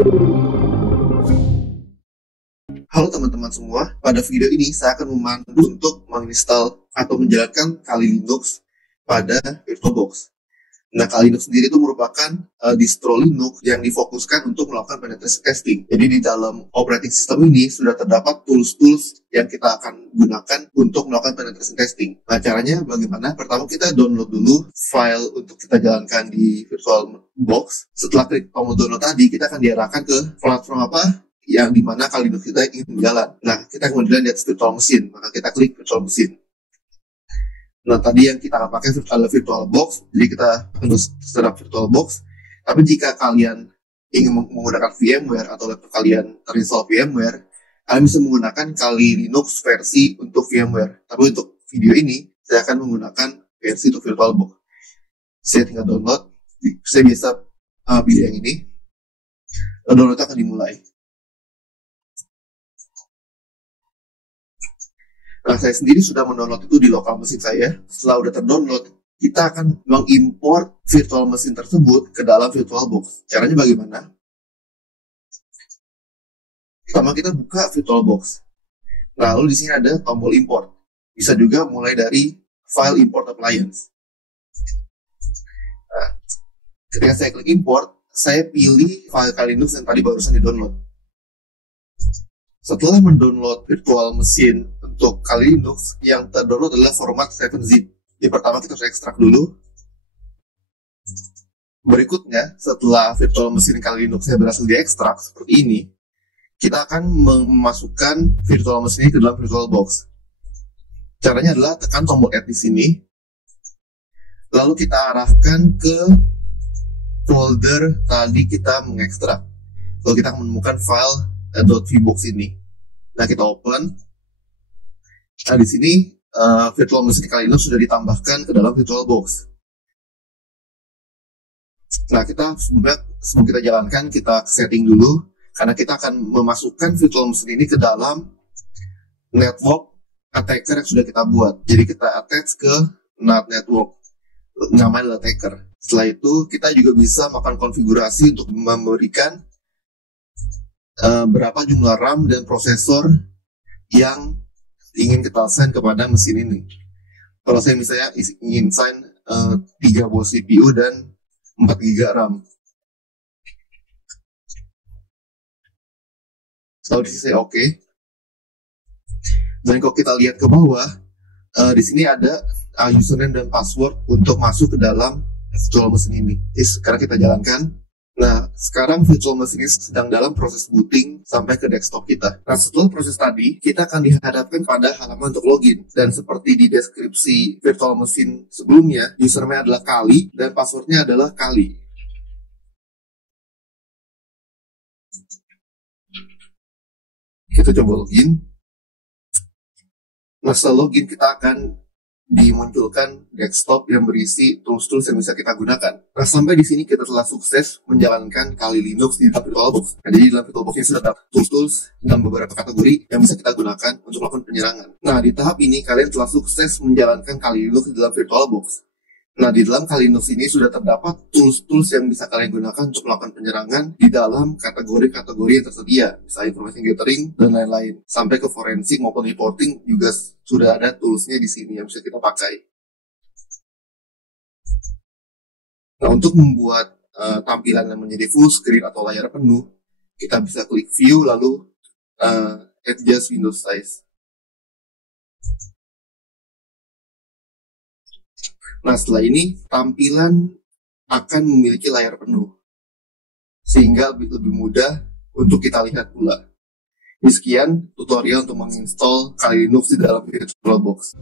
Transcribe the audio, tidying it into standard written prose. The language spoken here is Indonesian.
Halo teman-teman semua, pada video ini saya akan memandu untuk menginstal atau menjalankan Kali Linux pada VirtualBox. Nah, Kali Linux sendiri itu merupakan distro Linux yang difokuskan untuk melakukan penetration testing. Jadi di dalam operating system ini sudah terdapat tools-tools yang kita akan gunakan untuk melakukan penetration testing. Nah, caranya bagaimana? Pertama kita download dulu file untuk kita jalankan di VirtualBox. Setelah klik tombol download tadi, kita akan diarahkan ke platform apa yang dimana Kali Linux kita ingin berjalan. Nah, kita kemudian lihat virtual machine, maka kita klik virtual machine. Nah, tadi yang kita akan pakai adalah VirtualBox, jadi kita harus setup VirtualBox. Tapi jika kalian ingin menggunakan VMware atau laptop kalian terinstall VMware, kalian bisa menggunakan Kali Linux versi untuk VMware. Tapi untuk video ini, saya akan menggunakan versi untuk VirtualBox. Saya tinggal download, saya biasa pilih yang ini, download akan dimulai. Nah, saya sendiri sudah mendownload itu di lokal mesin saya. Setelah udah terdownload, kita akan mengimport virtual mesin tersebut ke dalam VirtualBox. Caranya bagaimana? Pertama kita buka VirtualBox. Lalu di sini ada tombol import. Bisa juga mulai dari file import appliance. Nah, ketika saya klik import, saya pilih file Kali Linux yang tadi barusan di-download. Setelah mendownload virtual machine untuk Kali Linux, yang terdownload adalah format 7-zip. Jadi pertama kita harus ekstrak dulu. Berikutnya, setelah virtual machine Kali Linux berhasil diekstrak seperti ini, kita akan memasukkan virtual machine ini ke dalam VirtualBox. Caranya adalah tekan tombol add di sini, lalu kita arahkan ke folder tadi kita mengekstrak. Lalu kita menemukan file .vbox ini. Nah, kita open. Nah, di sini virtual machine Kali Linux sudah ditambahkan ke dalam VirtualBox. Nah, kita sebelum kita jalankan, kita setting dulu karena kita akan memasukkan virtual machine ini ke dalam network attacker yang sudah kita buat. Jadi kita attach ke NAT network, namanya attacker. Setelah itu kita juga bisa melakukan konfigurasi untuk memberikan berapa jumlah RAM dan prosesor yang ingin kita assign kepada mesin ini. Kalau saya misalnya ingin assign 3 buah CPU dan 4 GB RAM. Lalu di sini saya oke. Dan kalau kita lihat ke bawah, di sini ada username dan password untuk masuk ke dalam virtual machine ini. Jadi sekarang kita jalankan. Nah, sekarang virtual machine ini sedang dalam proses booting sampai ke desktop kita. Nah, setelah proses tadi, kita akan dihadapkan pada halaman untuk login. Dan seperti di deskripsi virtual machine sebelumnya, username adalah Kali dan passwordnya adalah Kali. Kita coba login. Nah, setelah login kita akan dimunculkan desktop yang berisi tools-tools yang bisa kita gunakan. Nah, sampai di sini kita telah sukses menjalankan Kali Linux di dalam VirtualBox. Nah, jadi di dalam VirtualBox ini sudah ada tools-tools dan beberapa kategori yang bisa kita gunakan untuk melakukan penyerangan. Nah, di tahap ini kalian telah sukses menjalankan Kali Linux di dalam VirtualBox. Nah, di dalam Kali Linux ini sudah terdapat tools-tools yang bisa kalian gunakan untuk melakukan penyerangan di dalam kategori-kategori yang tersedia, misalnya information gathering dan lain-lain. Sampai ke forensik maupun reporting juga sudah ada toolsnya di sini yang bisa kita pakai. Nah, untuk membuat tampilan yang menjadi full screen atau layar penuh, kita bisa klik view lalu adjust window size. Nah, setelah ini tampilan akan memiliki layar penuh, sehingga lebih mudah untuk kita lihat pula. Sekian tutorial untuk menginstall Kali Linux di dalam VirtualBox.